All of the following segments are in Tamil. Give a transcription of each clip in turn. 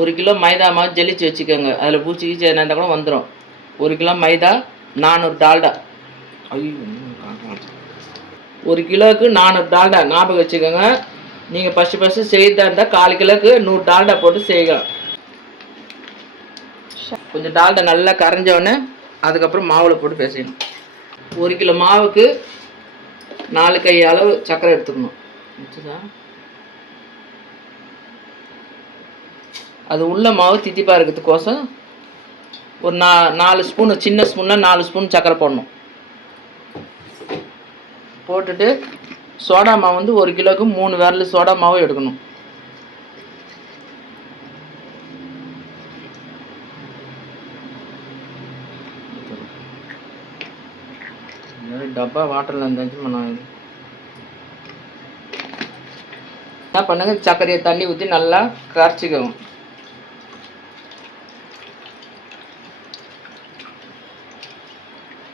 1 கிலோ மைதா மாவு ஜலிச்சு வச்சுக்கோங்க. அதில் பூச்சி கீச்சி என்ன இருந்தால் கூட வந்துடும். 1 கிலோ மைதா, 400 டால்டா. ஐயோ 1 கிலோவுக்கு 400 டால்டா ஞாபகம் வச்சுக்கோங்க. நீங்கள் ஃபஸ்ட்டு செய்கிறதா இருந்தால் 1/4 கிலோவுக்கு 100 டால்டா போட்டு செய்யலாம். கொஞ்சம் டால்டா நல்லா கரைஞ்சோடனே அதுக்கப்புறம் மாவில் போட்டு பிசையணும். 1 கிலோ மாவுக்கு 4 கை அளவு சர்க்கரை எடுத்துக்கணும். அது உள்ள மாவு தித்திப்பாக இருக்கிறதுக்கோசம் ஒரு 4 ஸ்பூனு, சின்ன ஸ்பூனில் 4 ஸ்பூன் சர்க்கரை போடணும். போட்டுட்டு சோடா மாவு வந்து 1 கிலோவுக்கு 3 விரல் சோடா மாவு எடுக்கணும். டப்பா வாட்டரில் இருந்தாச்சும் நான் என்ன பண்ணுங்க, சர்க்கரையை தண்ணி ஊற்றி நல்லா கரைச்சிக்கணும்.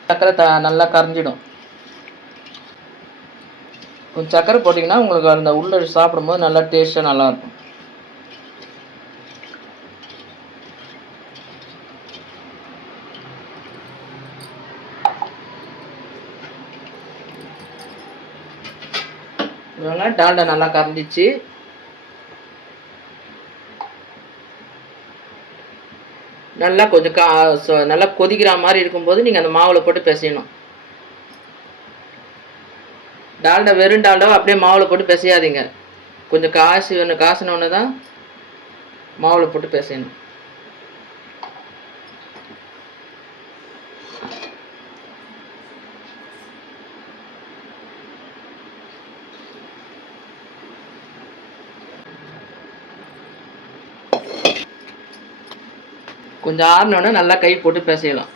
சர்க்கரை நல்லா கரைஞ்சிடும். கொஞ்சம் சர்க்கரை போட்டிங்கன்னா உங்களுக்கு அந்த உள்ள சாப்பிடும்போது நல்லா டேஸ்ட்டாக நல்லாயிருக்கும். டால்டா நல்லா கரைஞ்சிச்சு. நல்லா கொஞ்சம் நல்லா கொதிக்கிற மாதிரி இருக்கும்போது நீங்கள் அந்த மாவில் போட்டு பிசையணும். டால்டா வெறும் டால்டாவை அப்படியே மாவில் போட்டு பிசையாதீங்க. கொஞ்சம் காசினோன்னு தான் மாவில் போட்டு பிசையணும். கொஞ்சம் ஆறினோடனே நல்லா கை போட்டு பிசையலாம்.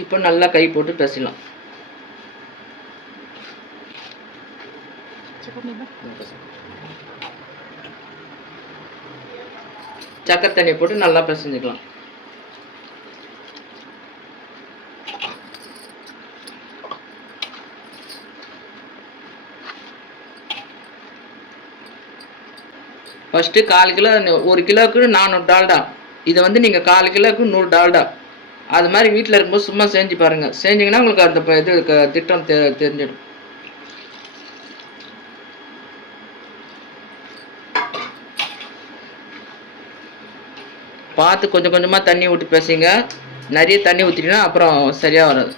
இப்போ நல்லா கை போட்டு பிசையலாம். சக்கரை தண்ணி போட்டு நல்லா பிசைஞ்சுக்கலாம். ஃபஸ்ட்டு 1/4 கிலோ, 1 கிலோவுக்கு 400 டால்டா. இதை வந்து நீங்கள் 1/4 கிலோவுக்கு 100 டால்டா அது மாதிரி வீட்டில் இருக்கும்போது சும்மா செஞ்சு பாருங்கள். செஞ்சிங்கன்னா உங்களுக்கு அந்த இது திட்டம் தெரிஞ்சிடும். பார்த்து கொஞ்சம் கொஞ்சமாக தண்ணி ஊற்றி பேசிங்க. நிறைய தண்ணி ஊற்றிட்டீங்கன்னா அப்புறம் சரியாக வராது.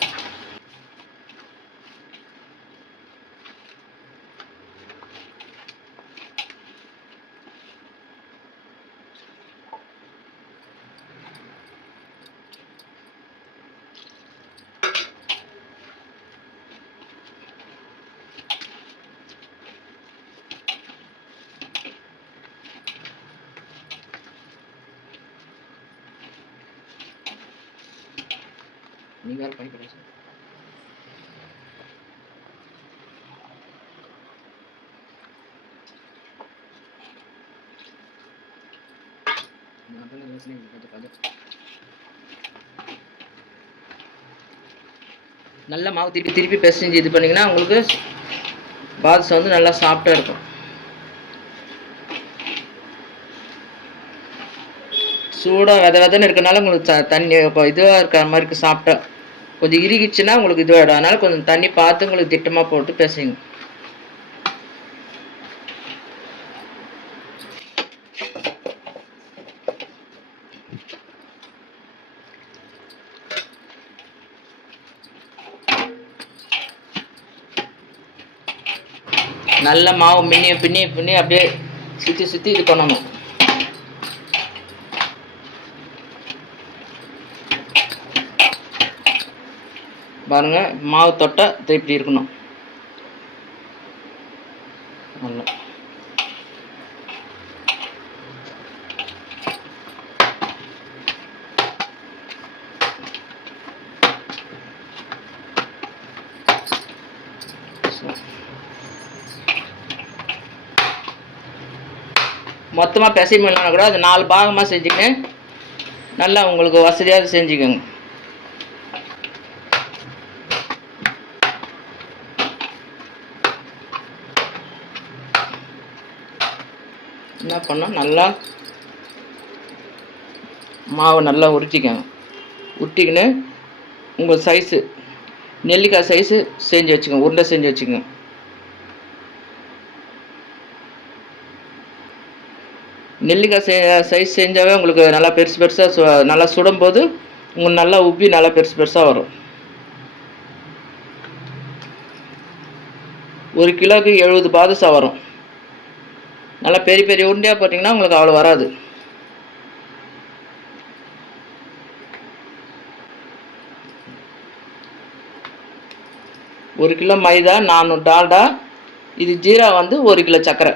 நீங்கள் பண்ணி கொடுங்க சார். நல்ல மாவு திருப்பி பிசைஞ்சு இது பண்ணிங்கன்னா உங்களுக்கு பாதுஷா வந்து நல்லா சாஃப்டாக இருக்கும். சூடாக விதன்னு இருக்கனால உங்களுக்கு தண்ணி இதுவாக இருக்கிற மாதிரி சாப்பிட்டா கொஞ்சம் இறுகிச்சுன்னா உங்களுக்கு இதுவாகிடும். அதனால் கொஞ்சம் தண்ணி பார்த்து உங்களுக்கு திட்டமாக போட்டு பிசைங்க. நல்ல மாவு பின்னி அப்படியே சுற்றி இது பண்ணணும். பாருங்க, மாவு தொட்டா இப்படி இருக்கணும். நல்லா மொத்தமாக பிசையலாம் கூட அது 4 பாகமாக செஞ்சுக்கின்னு நல்லா உங்களுக்கு வசதியாக செஞ்சுக்கோங்க. என்ன பண்ணோம், நல்லா மாவை நல்லா உருட்டிக்கோங்க. உருட்டிக்கின்னு உங்கள் சைஸு நெல்லிக்காய் சைஸு செஞ்சு வச்சுக்கோங்க, உருண்டை செஞ்சு வச்சுக்கோங்க. நெல்லிக்காய் சைஸ் செஞ்சாவே உங்களுக்கு நல்லா பெருசு பெருசாக நல்லா சுடும்போது உங்களுக்கு நல்லா உப்பி நல்லா பெருசு பெருசாக வரும். 1 கிலோவுக்கு 70 பாதுஷா வரும். நல்லா பெரிய பெரிய உருண்டையாக போட்டிங்கன்னா உங்களுக்கு அவ்வளோ வராது. ஒரு கிலோ மைதா, 400 டால்டா, இது ஜீரா வந்து 1 கிலோ சர்க்கரை.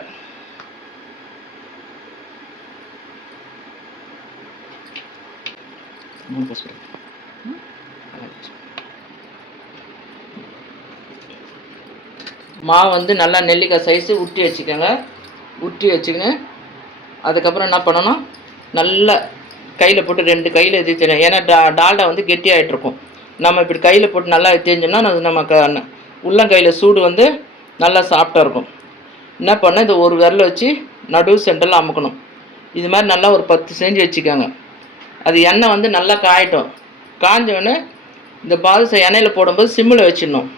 மாவு வந்து நல்லா நெல்லிக்காய் சைஸு உருட்டி வச்சுக்கோங்க. உருட்டி வச்சுக்கின்னு அதுக்கப்புறம் என்ன பண்ணணும், நல்லா கையில் போட்டு 2 கையில் தேய்ச்சிடும். ஏன்னா டால்டா வந்து கெட்டியாகிட்ருக்கும். நம்ம இப்படி கையில் போட்டு நல்லா தேய்ஞ்சோம்னா அது நமக்கு உள்ளங்கையில் சூடு வந்து நல்லா சாஃப்டாக இருக்கும். என்ன பண்ண, இது ஒரு விரல வச்சு நடு சென்டரில் அமுக்கணும். இது மாதிரி நல்லா ஒரு 10 செஞ்சு வச்சுக்கோங்க. அது எண்ணெய் வந்து நல்லா காயட்டும். காஞ்சோடனே இந்த பாதுஷா எண்ணெயில் போடும்போது சிம்மில் வச்சிடணும்.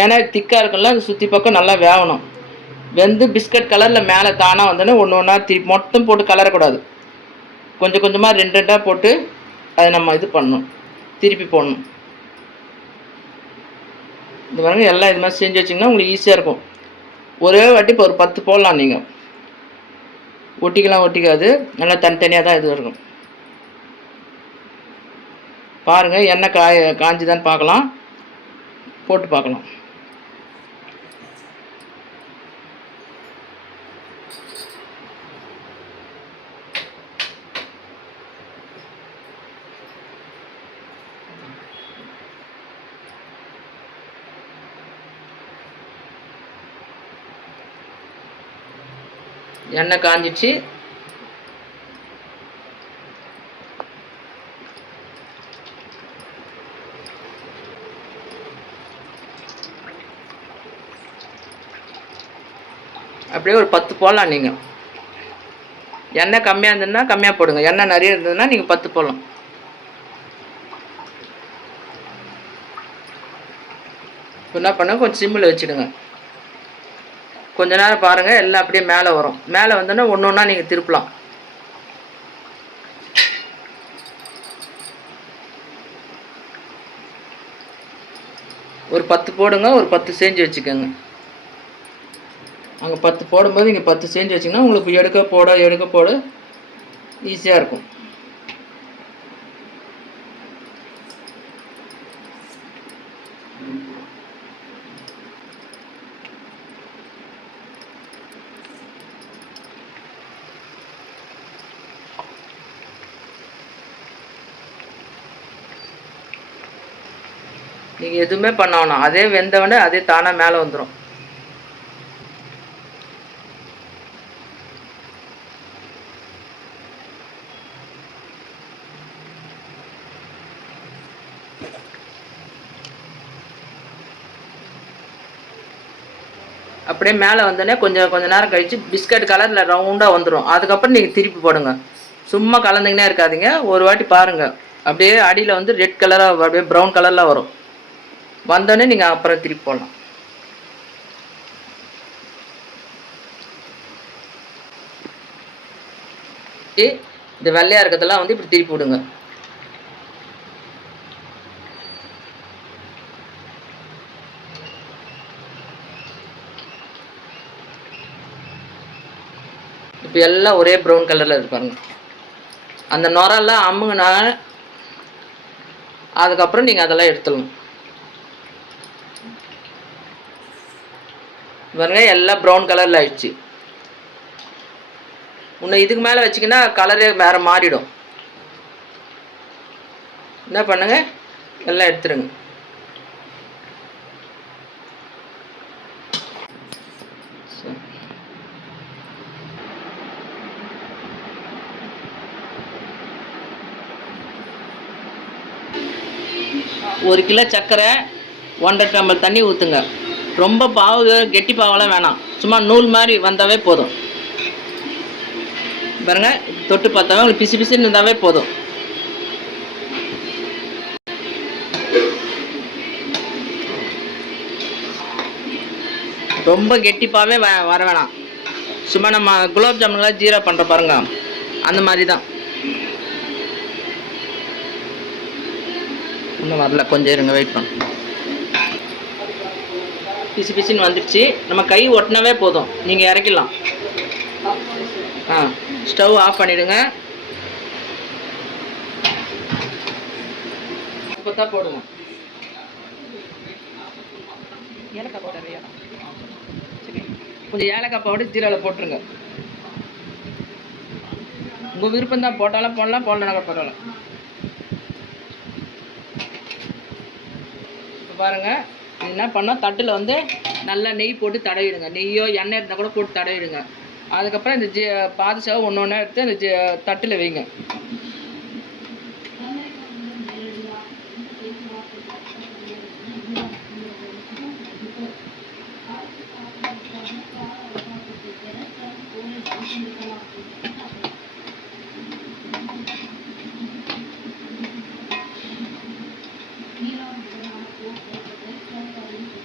ஏன்னா திக்காக இருக்குல்ல, அது சுற்றி பக்கம் நல்லா வேகணும். வெந்து பிஸ்கட் கலரில் மேலே தானாக வந்தோடனே ஒன்று ஒன்றா திருப்பி மொத்தம் போட்டு கலரக்கூடாது. கொஞ்சம் கொஞ்சமாக 2 2 போட்டு அதை நம்ம இது பண்ணணும், திருப்பி போடணும். இந்த பாருங்க, எல்லாம் இது மாதிரி செஞ்சு வச்சிங்கன்னா உங்களுக்கு ஈஸியாக இருக்கும். ஒரே வாட்டி இப்போ ஒரு 10 போடலாம். நீங்கள் ஒட்டிக்கலாம், ஒட்டிக்காது, நல்லா தனித்தனியாக தான் இது இருக்கும். பாருங்கள், எண்ணெய் காஞ்சிதான்னு பார்க்கலாம், போட்டு பார்க்கலாம். எண்ணெய் காஞ்சிச்சு. அப்படியே ஒரு 10 போடலாம். நீங்கள் எண்ணெய் கம்மியாக இருந்ததுன்னா கம்மியாக போடுங்க, எண்ணெய் நிறைய இருந்ததுன்னா நீங்கள் 10 போடலாம். இப்போ என்ன பண்ண, கொஞ்சம் சிம்மில் வச்சுடுங்க. கொஞ்ச நேரம் பாருங்கள், எல்லாம் அப்படியே மேலே வரும். மேலே வந்தோன்னா ஒன்று ஒன்றா நீங்கள் திருப்பலாம். ஒரு 10 போடுங்க, ஒரு 10 செஞ்சு வச்சுக்கோங்க. அங்கே 10 போடும்போது இங்கே 10 செஞ்சு வச்சிங்கன்னா உங்களுக்கு எடுக்க போட ஈஸியாக இருக்கும். நீங்கள் எதுவுமே பண்ணணும், அதே வெந்தவொடனே அதே தானாக மேலே வந்துடும். அப்படியே மேலே வந்தோடனே கொஞ்சம் நேரம் கழித்து பிஸ்கட் கலரில் ரவுண்டாக வந்துடும். அதுக்கப்புறம் நீங்கள் திருப்பி போடுங்க. சும்மா கலந்துக்கினே இருக்காதிங்க. ஒரு வாட்டி பாருங்கள், அப்படியே அடியில் வந்து ரெட் கலராக அப்படியே ப்ரௌன் கலரில் வரும். வந்தோடனே நீங்கள் அப்புறம் திருப்பி போடலாம். இந்த வெள்ளையாக இருக்கிறதெல்லாம் வந்து இப்படி திருப்பி விடுங்க. இப்போ எல்லாம் ஒரே ப்ரௌன் கலரில் இருப்பாருங்க. அந்த நுரெல்லாம் அம்முங்கன்னா அதுக்கப்புறம் நீங்கள் அதெல்லாம் எடுத்துடணும். பாருங்க, எல்லாம் ப்ரௌன் கலரில் ஆயிடுச்சு. இன்னும் இதுக்கு மேலே வச்சிங்கன்னா கலரே வேறு மாறிடும். என்ன பண்ணுங்க, எல்லாம் எடுத்துருங்க. 1 கிலோ சர்க்கரை, 1½ டம்ளர் தண்ணி ஊற்றுங்க. ரொம்ப பாவு கெட்டி பாவெல்லாம் வேணாம், சும்மா நூல் மாதிரி வந்தாவே போதும். பாருங்க, தொட்டு பார்த்தாவே உங்களுக்கு பிசு பிசுன்னு இருந்தாவே போதும். ரொம்ப கெட்டிப்பாவே வர வேணாம், சும்மா நம்ம குலாப் ஜாமுன்லாம் ஜீரா பண்ணுற பாருங்க, அந்த மாதிரி தான். இன்னும் வரல, கொஞ்சம் இருங்க, வெயிட் பண்ண. பிசு பிசுன்னு வந்துடுச்சு. நம்ம கை ஒட்டினவே போதும், நீங்கள் இறக்கிடலாம். ஸ்டவ் ஆஃப் பண்ணிவிடுங்க. இப்போ தான் போடுங்க. ஏலக்காய் பவுடர் கொஞ்சம் ஏலக்காய் பவுடர் ஜீராவில் போட்டுருங்க. உங்கள் விருப்பம் தான், போட்டாலும் போடலாம், போடலாம் பரவாயில்ல. இப்போ பாருங்கள், என்ன பண்ணால் தட்டில் வந்து நல்லா நெய் போட்டு தடவிடுங்க. நெய்யோ எண்ணெய் இருந்தால் கூட போட்டு தடவிடுங்க. அதுக்கப்புறம் இந்த பாதுஷாவை ஒன்று ஒன்றா எடுத்து அந்த தட்டில் வைங்க.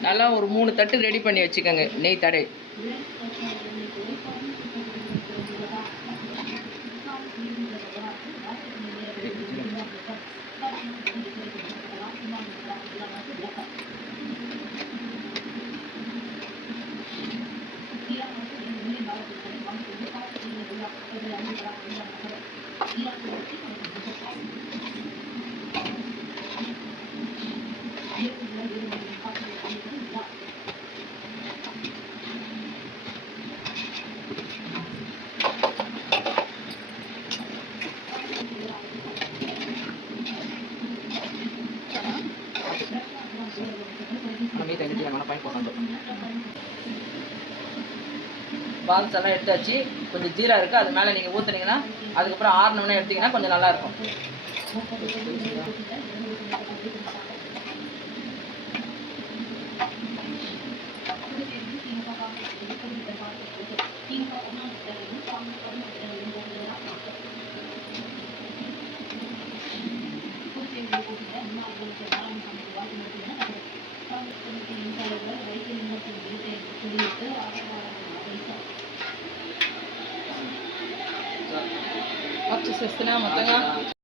நல்லா ஒரு 3 தட்டு ரெடி பண்ணி வச்சுக்கோங்க நெய் தடை. பால்ஸ் எல்லாம் எடுத்தாச்சு. கொஞ்சம் ஜீரா இருக்குது, அது மேலே நீங்கள் ஊற்றுனீங்கன்னா அதுக்கப்புறம் ஆறணும்னு எடுத்திங்கன்னா கொஞ்சம் நல்லாயிருக்கும். Up to 69 మొత్తంగా